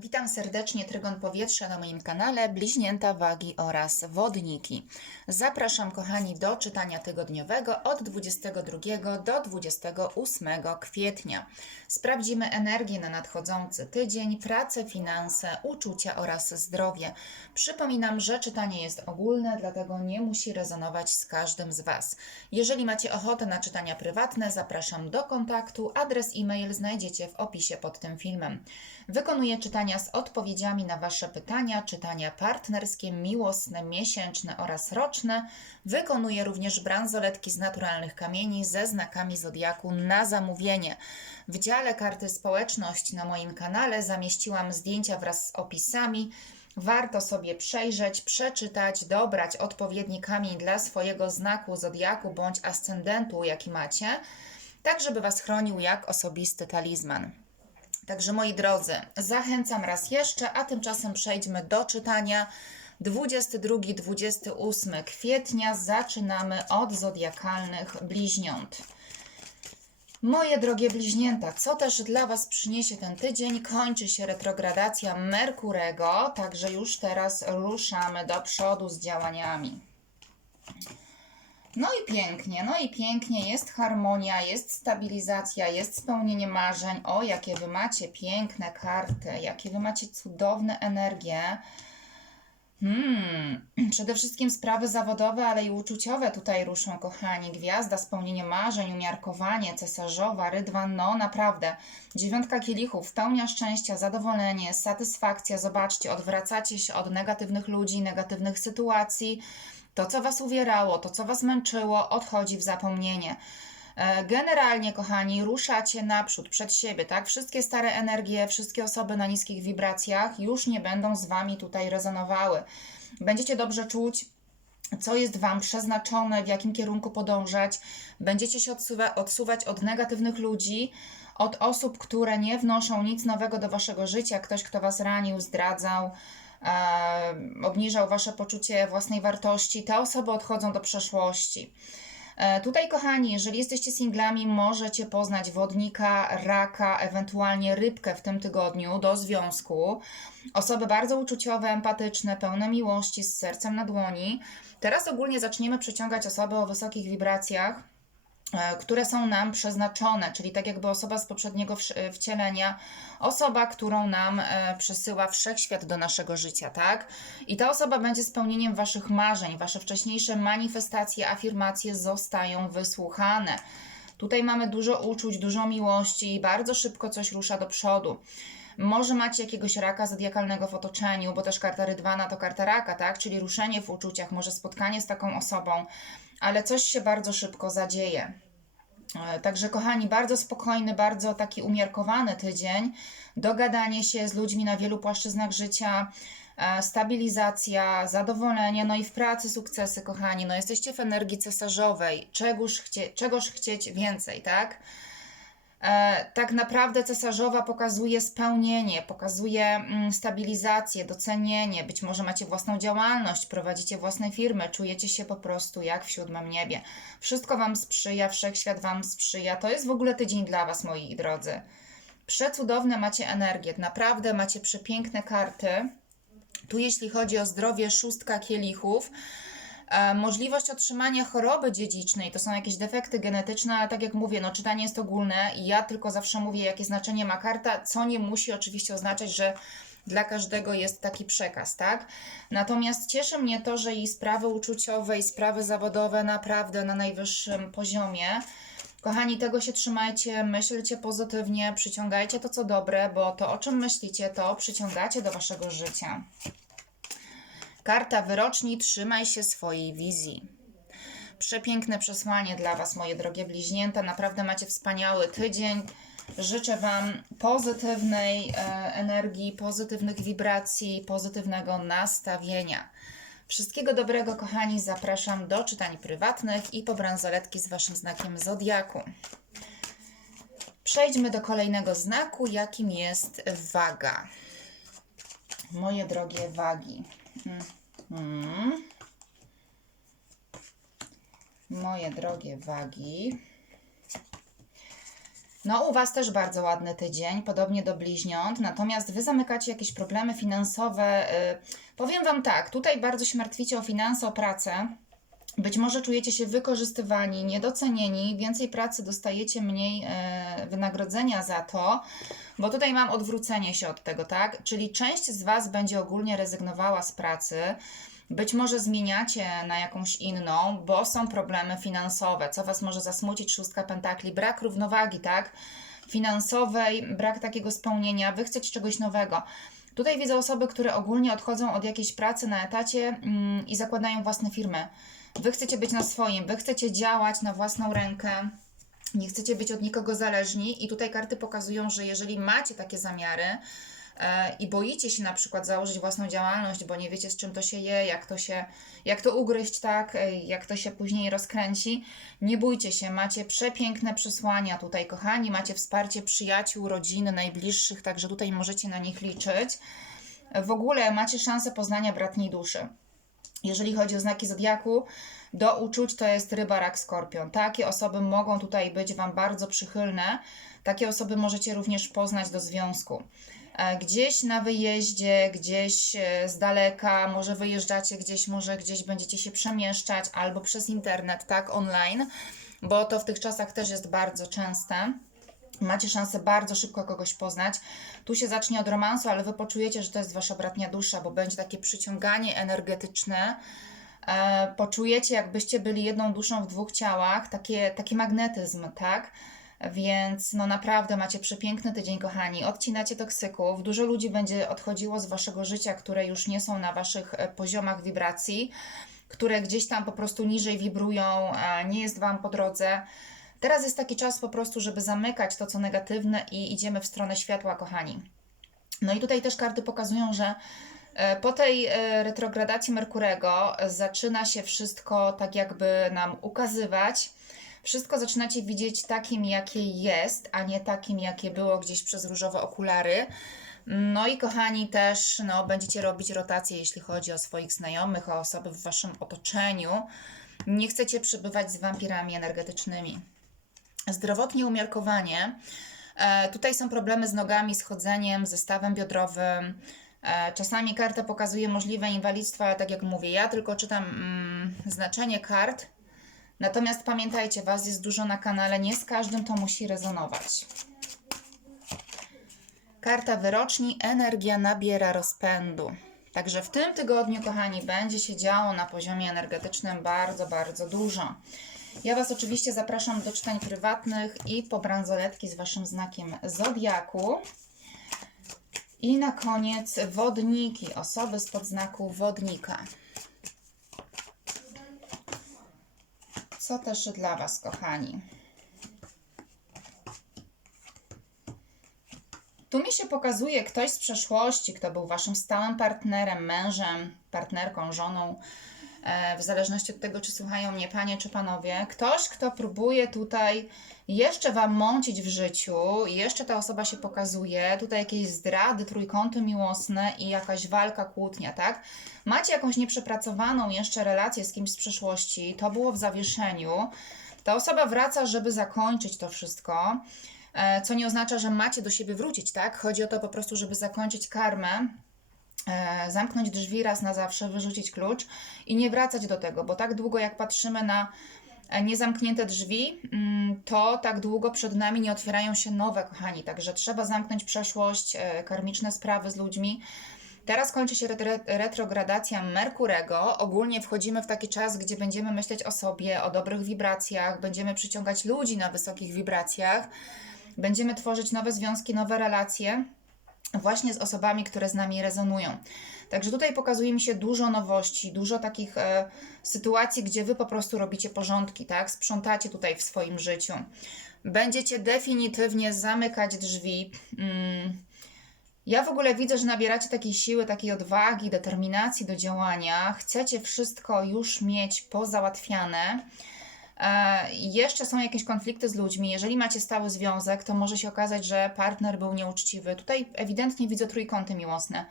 Witam serdecznie Trygon Powietrza na moim kanale Bliźnięta Wagi oraz Wodniki. Zapraszam kochani do czytania tygodniowego od 22 do 28 kwietnia. Sprawdzimy energię na nadchodzący tydzień, pracę, finanse, uczucia oraz zdrowie. Przypominam, że czytanie jest ogólne, dlatego nie musi rezonować z każdym z Was. Jeżeli macie ochotę na czytania prywatne, zapraszam do kontaktu. Adres e-mail znajdziecie w opisie pod tym filmem. Wykonuję czytania z odpowiedziami na Wasze pytania, czytania partnerskie, miłosne, miesięczne oraz roczne. Wykonuję również bransoletki z naturalnych kamieni ze znakami zodiaku na zamówienie. W dziale karty społeczność na moim kanale zamieściłam zdjęcia wraz z opisami. Warto sobie przejrzeć, przeczytać, dobrać odpowiedni kamień dla swojego znaku zodiaku bądź ascendentu, jaki macie, tak żeby Was chronił jak osobisty talizman. Także moi drodzy, zachęcam raz jeszcze, a tymczasem przejdźmy do czytania. 22-28 kwietnia zaczynamy od zodiakalnych bliźniąt. Moje drogie bliźnięta, co też dla Was przyniesie ten tydzień? Kończy się retrogradacja Merkurego, także już teraz ruszamy do przodu z działaniami. No i pięknie, no i pięknie, jest harmonia, jest stabilizacja, jest spełnienie marzeń. O, jakie wy macie piękne karty, jakie wy macie cudowne energie. Hmm, przede wszystkim sprawy zawodowe, ale i uczuciowe tutaj ruszą, kochani. Gwiazda, spełnienie marzeń, umiarkowanie, cesarzowa, rydwan, no naprawdę. Dziewiątka kielichów, pełnia szczęścia, zadowolenie, satysfakcja. Zobaczcie, odwracacie się od negatywnych ludzi, negatywnych sytuacji. To, co Was uwierało, to, co Was męczyło, odchodzi w zapomnienie. E, Generalnie, kochani, ruszacie naprzód, przed siebie, tak? Wszystkie stare energie, wszystkie osoby na niskich wibracjach już nie będą z Wami tutaj rezonowały. Będziecie dobrze czuć, co jest Wam przeznaczone, w jakim kierunku podążać. Będziecie się odsuwa, odsuwać od negatywnych ludzi, od osób, które nie wnoszą nic nowego do Waszego życia. Ktoś, kto Was ranił, zdradzał, obniżał Wasze poczucie własnej wartości. Te osoby odchodzą do przeszłości. E, Tutaj, kochani, jeżeli jesteście singlami, możecie poznać wodnika, raka, ewentualnie rybkę w tym tygodniu do związku. Osoby bardzo uczuciowe, empatyczne, pełne miłości, z sercem na dłoni. Teraz ogólnie zaczniemy przyciągać osoby o wysokich wibracjach, e, które są nam przeznaczone, czyli tak jakby osoba z poprzedniego wsz- wcielenia, osoba, którą nam e, przysyła wszechświat do naszego życia, tak? I ta osoba będzie spełnieniem Waszych marzeń, Wasze wcześniejsze manifestacje, afirmacje zostają wysłuchane. Tutaj mamy dużo uczuć, dużo miłości i bardzo szybko coś rusza do przodu. Może macie jakiegoś raka zodiakalnego w otoczeniu, bo też karta rydwana to karta raka, tak? Czyli ruszenie w uczuciach, może spotkanie z taką osobą, ale coś się bardzo szybko zadzieje. E, Także, kochani, bardzo spokojny, bardzo taki umiarkowany tydzień. Dogadanie się z ludźmi na wielu płaszczyznach życia, e, stabilizacja, zadowolenie, no i w pracy sukcesy, kochani. No jesteście w energii cesarzowej. Czegoż, chcie, czegoż chcieć więcej, tak? E, tak naprawdę cesarzowa pokazuje spełnienie, pokazuje mm, stabilizację, docenienie. Być może macie własną działalność, prowadzicie własne firmy, czujecie się po prostu jak w siódmym niebie. Wszystko Wam sprzyja, wszechświat Wam sprzyja. To jest w ogóle tydzień dla Was, moi drodzy. Przecudowne macie energię, naprawdę macie przepiękne karty. Tu, jeśli chodzi o zdrowie, szóstka kielichów. E, Możliwość otrzymania choroby dziedzicznej to są jakieś defekty genetyczne, ale tak jak mówię, no czytanie jest ogólne i ja tylko zawsze mówię, jakie znaczenie ma karta, co nie musi oczywiście oznaczać, że dla każdego jest taki przekaz, tak? Natomiast cieszy mnie to, że i sprawy uczuciowe, i sprawy zawodowe naprawdę na najwyższym poziomie. Kochani, tego się trzymajcie, myślcie pozytywnie, przyciągajcie to, co dobre, bo to, o czym myślicie, to przyciągacie do waszego życia. Karta wyroczni, trzymaj się swojej wizji. Przepiękne przesłanie dla Was, moje drogie bliźnięta. Naprawdę macie wspaniały tydzień. Życzę Wam pozytywnej e, energii, pozytywnych wibracji, pozytywnego nastawienia. Wszystkiego dobrego, kochani. Zapraszam do czytań prywatnych i po bransoletki z Waszym znakiem zodiaku. Przejdźmy do kolejnego znaku, jakim jest waga. Moje drogie wagi. Mhm. Moje drogie wagi. No, u Was też bardzo ładny tydzień, podobnie do bliźniąt, natomiast Wy zamykacie jakieś problemy finansowe. y, Powiem Wam tak, tutaj bardzo się martwicie o finanse, o pracę. Być może czujecie się wykorzystywani, niedocenieni, więcej pracy dostajecie, mniej e, wynagrodzenia za to, bo tutaj mam odwrócenie się od tego, tak? Czyli część z Was będzie ogólnie rezygnowała z pracy. Być może zmieniacie na jakąś inną, bo są problemy finansowe. Co Was może zasmucić? Szóstka pentakli, brak równowagi, tak? Finansowej, brak takiego spełnienia. Wy chcecie czegoś nowego. Tutaj widzę osoby, które ogólnie odchodzą od jakiejś pracy na etacie mm, i zakładają własne firmy. Wy chcecie być na swoim, wy chcecie działać na własną rękę, nie chcecie być od nikogo zależni i tutaj karty pokazują, że jeżeli macie takie zamiary e, i boicie się na przykład założyć własną działalność, bo nie wiecie z czym to się je, jak to się, jak to ugryźć, tak, e, jak to się później rozkręci, nie bójcie się, macie przepiękne przesłania tutaj, kochani, macie wsparcie przyjaciół, rodziny, najbliższych, także tutaj możecie na nich liczyć. W ogóle macie szansę poznania bratniej duszy. Jeżeli chodzi o znaki zodiaku, do uczuć to jest ryba, rak, skorpion. Takie osoby mogą tutaj być Wam bardzo przychylne. Takie osoby możecie również poznać do związku. E, Gdzieś na wyjeździe, gdzieś e, z daleka, może wyjeżdżacie gdzieś, może gdzieś będziecie się przemieszczać, albo przez internet, tak, online, bo to w tych czasach też jest bardzo częste. Macie szansę bardzo szybko kogoś poznać. Tu się zacznie od romansu, ale wy poczujecie, że to jest wasza bratnia dusza, bo będzie takie przyciąganie energetyczne. E, poczujecie, jakbyście byli jedną duszą w dwóch ciałach, takie, taki magnetyzm, tak? Więc no naprawdę macie przepiękny tydzień, kochani. Odcinacie toksyków. Dużo ludzi będzie odchodziło z waszego życia, które już nie są na waszych e, poziomach wibracji, które gdzieś tam po prostu niżej wibrują, a nie jest wam po drodze. Teraz jest taki czas po prostu, żeby zamykać to, co negatywne i idziemy w stronę światła, kochani. No i tutaj też karty pokazują, że e, po tej e, retrogradacji Merkurego zaczyna się wszystko tak jakby nam ukazywać. Wszystko zaczynacie widzieć takim, jakie jest, a nie takim, jakie było gdzieś przez różowe okulary. No i kochani, też no, będziecie robić rotację, jeśli chodzi o swoich znajomych, o osoby w waszym otoczeniu. Nie chcecie przebywać z wampirami energetycznymi. Zdrowotnie umiarkowanie. E, tutaj są problemy z nogami, z chodzeniem, biodrowym. E, czasami karta pokazuje możliwe inwalidztwo, ale tak jak mówię, ja tylko czytam mm, znaczenie kart. Natomiast pamiętajcie, Was jest dużo na kanale, nie z każdym to musi rezonować. Karta wyroczni, energia nabiera rozpędu. Także w tym tygodniu, kochani, będzie się działo na poziomie energetycznym bardzo, bardzo dużo. Ja Was oczywiście zapraszam do czytań prywatnych i po bransoletki z Waszym znakiem Zodiaku. I na koniec wodniki, osoby z podznaku wodnika. Co też dla Was, kochani? Tu mi się pokazuje ktoś z przeszłości, kto był Waszym stałym partnerem, mężem, partnerką, żoną, w zależności od tego, czy słuchają mnie panie czy panowie. Ktoś, kto próbuje tutaj jeszcze Wam mącić w życiu, jeszcze ta osoba się pokazuje, tutaj jakieś zdrady, trójkąty miłosne i jakaś walka, kłótnia, tak? Macie jakąś nieprzepracowaną jeszcze relację z kimś z przeszłości, to było w zawieszeniu. Ta osoba wraca, żeby zakończyć to wszystko, e, co nie oznacza, że macie do siebie wrócić, tak? Chodzi o to po prostu, żeby zakończyć karmę, e, zamknąć drzwi raz na zawsze, wyrzucić klucz i nie wracać do tego, bo tak długo jak patrzymy na e, niezamknięte drzwi, mm, to tak długo przed nami nie otwierają się nowe, kochani. Także trzeba zamknąć przeszłość, e, karmiczne sprawy z ludźmi. Teraz kończy się retro- retrogradacja Merkurego. Ogólnie wchodzimy w taki czas, gdzie będziemy myśleć o sobie, o dobrych wibracjach, będziemy przyciągać ludzi na wysokich wibracjach, będziemy tworzyć nowe związki, nowe relacje właśnie z osobami, które z nami rezonują. Także tutaj pokazuje mi się dużo nowości, dużo takich e, sytuacji, gdzie wy po prostu robicie porządki, tak? Sprzątacie tutaj w swoim życiu. Będziecie definitywnie zamykać drzwi. Mm. Ja w ogóle widzę, że nabieracie takiej siły, takiej odwagi, determinacji do działania. Chcecie wszystko już mieć pozałatwiane. E, jeszcze są jakieś konflikty z ludźmi. Jeżeli macie stały związek, to może się okazać, że partner był nieuczciwy. Tutaj ewidentnie widzę trójkąty miłosne,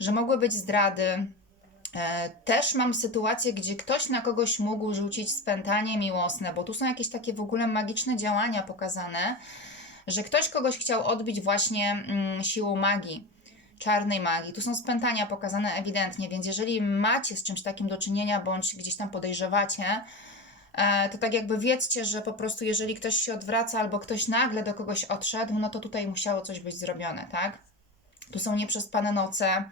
że mogły być zdrady. E, Też mam sytuację, gdzie ktoś na kogoś mógł rzucić spętanie miłosne, bo tu są jakieś takie w ogóle magiczne działania pokazane. że ktoś kogoś chciał odbić właśnie mm, siłą magii, czarnej magii. Tu są spętania pokazane ewidentnie, więc jeżeli macie z czymś takim do czynienia, bądź gdzieś tam podejrzewacie, to tak jakby wiedzcie, że po prostu jeżeli ktoś się odwraca albo ktoś nagle do kogoś odszedł, no to tutaj musiało coś być zrobione, tak? Tu są nieprzespane noce,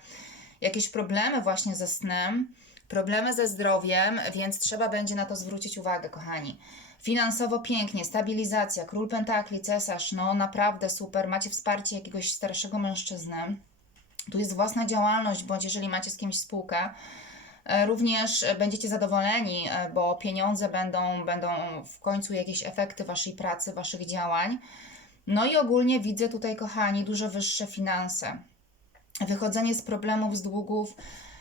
jakieś problemy właśnie ze snem, problemy ze zdrowiem, więc trzeba będzie na to zwrócić uwagę, kochani. Finansowo pięknie, stabilizacja, król pentakli, cesarz, no naprawdę super, macie wsparcie jakiegoś starszego mężczyzny. Tu jest własna działalność, bądź jeżeli macie z kimś spółkę, e, również e, będziecie zadowoleni, e, bo pieniądze będą, będą w końcu jakieś efekty waszej pracy, waszych działań. No i ogólnie widzę tutaj, kochani, dużo wyższe finanse. Wychodzenie z problemów, z długów,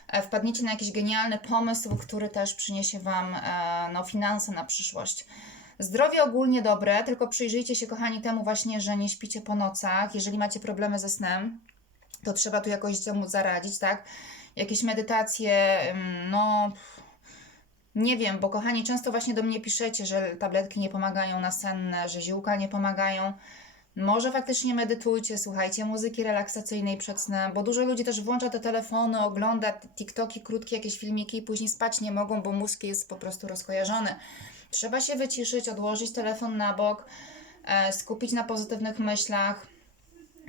e, wpadniecie na jakiś genialny pomysł, który też przyniesie Wam no, finanse na przyszłość. Zdrowie ogólnie dobre, tylko przyjrzyjcie się, kochani, temu właśnie, że nie śpicie po nocach. Jeżeli macie problemy ze snem, to trzeba tu jakoś temu zaradzić, tak? Jakieś medytacje, no. Nie wiem, bo kochani, często właśnie do mnie piszecie, że tabletki nie pomagają na senne, że ziółka nie pomagają. Może faktycznie medytujcie, słuchajcie muzyki relaksacyjnej przed snem, bo dużo ludzi też włącza te telefony, ogląda TikToki, krótkie jakieś filmiki i później spać nie mogą, bo mózg jest po prostu rozkojarzony. Trzeba się wyciszyć, odłożyć telefon na bok, e, skupić na pozytywnych myślach,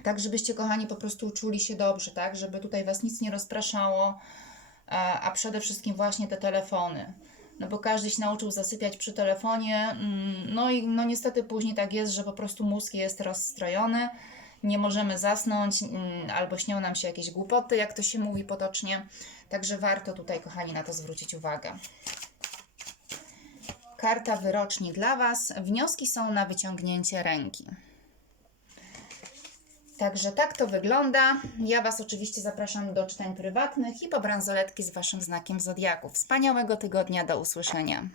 tak żebyście, kochani, po prostu czuli się dobrze, tak? Żeby tutaj Was nic nie rozpraszało, a przede wszystkim właśnie te telefony. No bo każdy się nauczył zasypiać przy telefonie, mm, no i no niestety później tak jest, że po prostu mózg jest rozstrojony, nie możemy zasnąć, mm, albo śnią nam się jakieś głupoty, jak to się mówi potocznie. Także warto tutaj, kochani, na to zwrócić uwagę. Karta wyroczni dla Was. Wnioski są na wyciągnięcie ręki. Także tak to wygląda. Ja Was oczywiście zapraszam do czytań prywatnych i po bransoletki z Waszym znakiem zodiaku. Wspaniałego tygodnia, do usłyszenia.